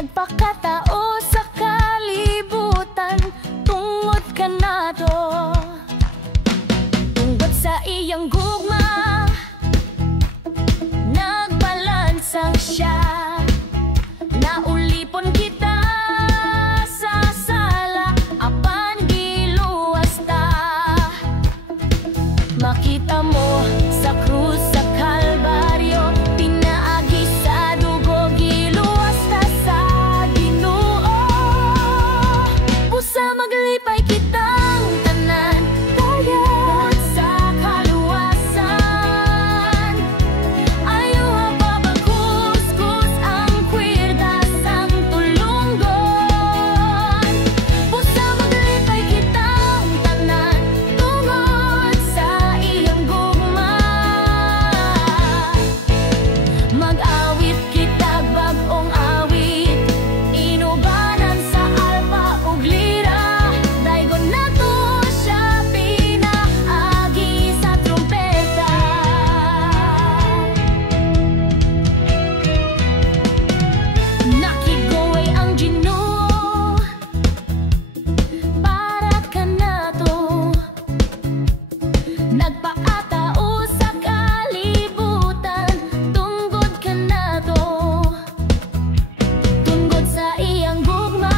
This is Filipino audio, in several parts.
Nagpakatao sa kalibutan, tungod ka na to. Tungod sa iyang gugma, nagbalansang siya. Naulipon kita sa sala, apan giluwas ta. Makita mo sa krus sa Kalbaryo, pinaagi sa dugo, giluwas ta sa Ginoo. Busa maglipay kitang tanan, tungod sa kaluwasan. Ayaw hapabagus-gus ang kwirdas ang tulunggon. Busa maglipay kitang tanan, tungod sa iyang gugma. Mag-awit kitag bag-ong awit, inubanan sa alpa ug lira. Daygon nato siya pinaagi sa trumpeta. Nakigoway ang Ginoo para ka nato. Nagpaatao sa kalibutan, tungod ka nato. Tungod sa iyang gugma,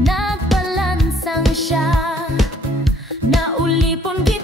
nagpalansang siya. Naulipon kita